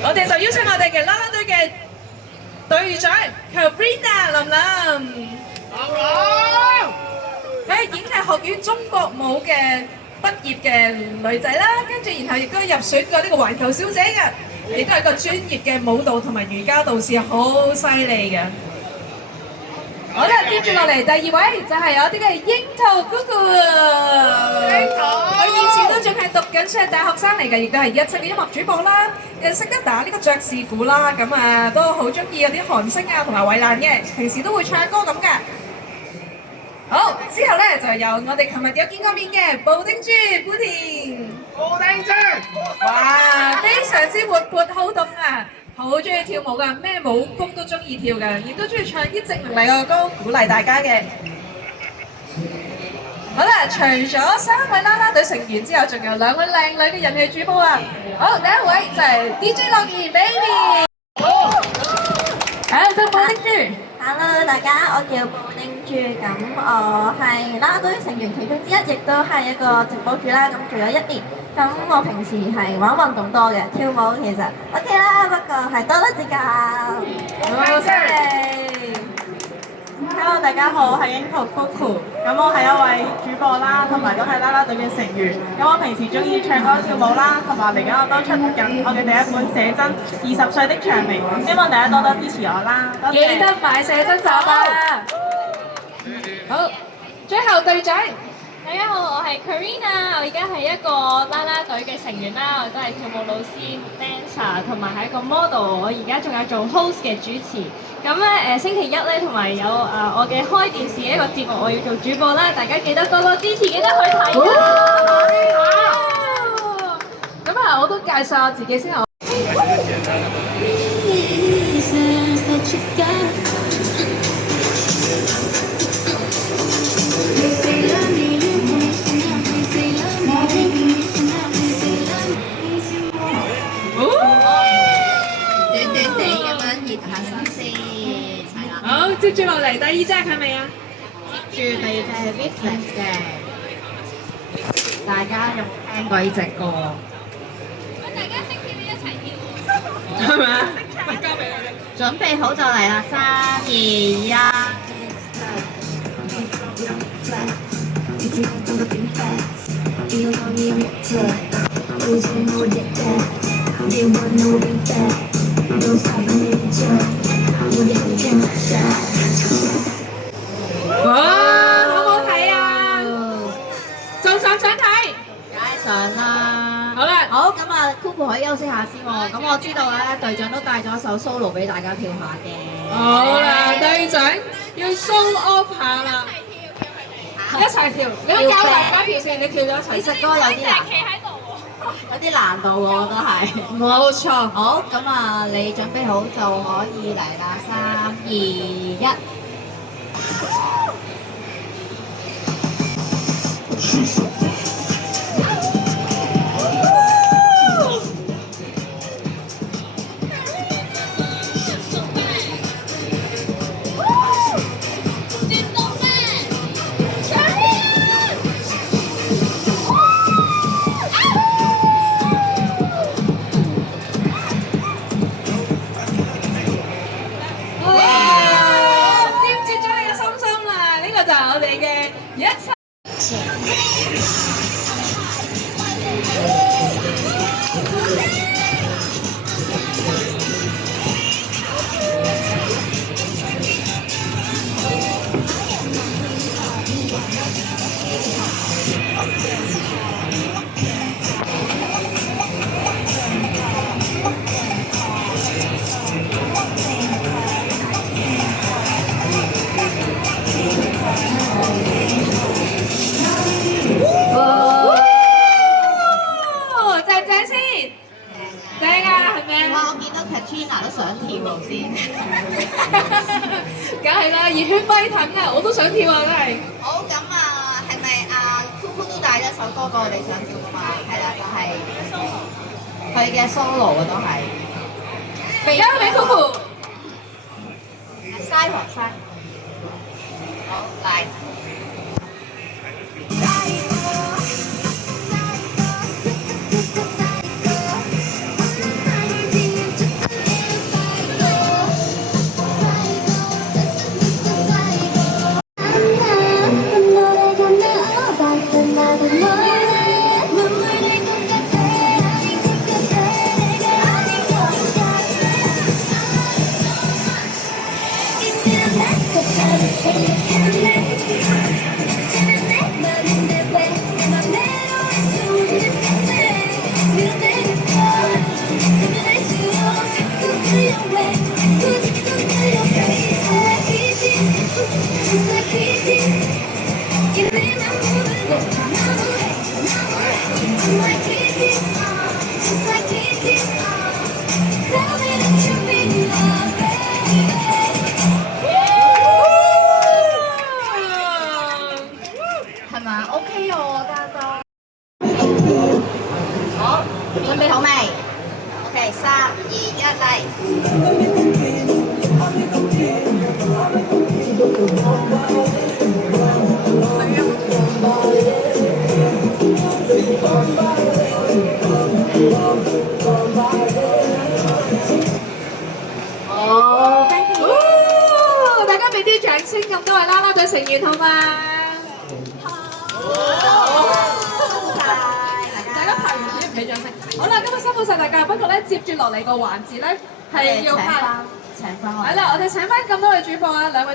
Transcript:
我哋就邀請我哋嘅啦啦隊嘅隊長 Kabrina 林琳，喺演藝學院中國舞嘅畢業嘅女仔啦，跟住然後亦都入選過呢個環球小姐嘅，亦都係一個專業嘅舞蹈同埋瑜伽導師，好犀利嘅。好啦，接住落嚟第二位就係我哋嘅櫻桃姑姑。佢以前都仲係讀緊書嘅大學生嚟嘅，亦都係一級嘅音樂主播啦，又識得打呢個爵士鼓啦，咁啊都好中意嗰啲韓星啊同埋衛蘭嘅，平時都會唱歌咁㗎。好，之後咧就由我哋琴日有見過面嘅布丁豬古田。布丁豬，哇，非常之活潑好動啊！好中意跳舞噶，咩舞風都中意跳噶，亦都中意唱啲正能量嘅歌，鼓勵大家嘅。好啦，除咗3位啦啦隊成員之後，仲有2位靚女嘅人氣主播啊！好，第一位就係 DJ 樂兒 Baby。好，到布丁豬。Hello， 大家，我叫布丁豬，咁我係啦啦隊成員其中之一，亦都係一個直播主啦。咁做咗1年，咁我平時係玩運動多嘅，跳舞其實 OK 啦，不過係多多指教。好犀利！ Hello， 大家好，我係櫻桃 Coco， 咁我係一位主播啦，同埋都係啦啦隊嘅成員。咁我平時中意唱歌跳舞啦，同埋嚟緊我都出緊我嘅第一本寫真《20歲的薔薇》，希望大家多多支持我啦。多謝。記得買寫真集啊！好，最後隊長。大家好，我係 Karina， 我而家係一個啦啦隊嘅成員啦，我都係跳舞老師 dancer， 同埋係一個 model， 我而家仲有做 host 嘅主持。咁咧星期一咧，同埋有我嘅開電視嘅一個節目，我要做主播啦，大家記得多多支持，記得去睇啊！咁啊，我都介紹下自己先啊。好，接住落嚟第2隻係咪啊？接住第2隻係 Vixen 嘅，大家有冇聽過呢隻歌？大家識跳一齊跳。係咪啊？交俾你。準備好就嚟啦，3、2、1。哇，好唔好睇啊？仲想睇？梗係想啦。好啦，好，咁啊 Coco 可以休息下先喎。咁我知道咧，隊長都帶咗一首 solo 俾大家跳下嘅。好啦，隊長要 show off 下啦，一齊跳。你都教大家跳先，你跳咗一齊。呢隻歌有啲難，有啲難度喎，都係。冇錯。好，咁啊，你準備好就可以嚟啦，3、2、1。Katrina 都想跳頭先，梗係啦，熱血沸騰啊！我都想跳啊，真係。好咁啊，係咪啊 Coco 都帶咗首歌過我哋想跳㗎嘛？係啦，就係佢嘅 solo 啊，都係。交俾 Coco。嘥黃嘥。好，嚟。2、1，嚟！哦，大家俾啲掌聲咁多位啦啦隊成員好嘛？大家拍完片唔俾掌聲。好啦，今日辛苦晒大家，不過咧接住落嚟個環節咧係要拍。請翻我。係啦，我哋請翻咁多位主播啊，兩位。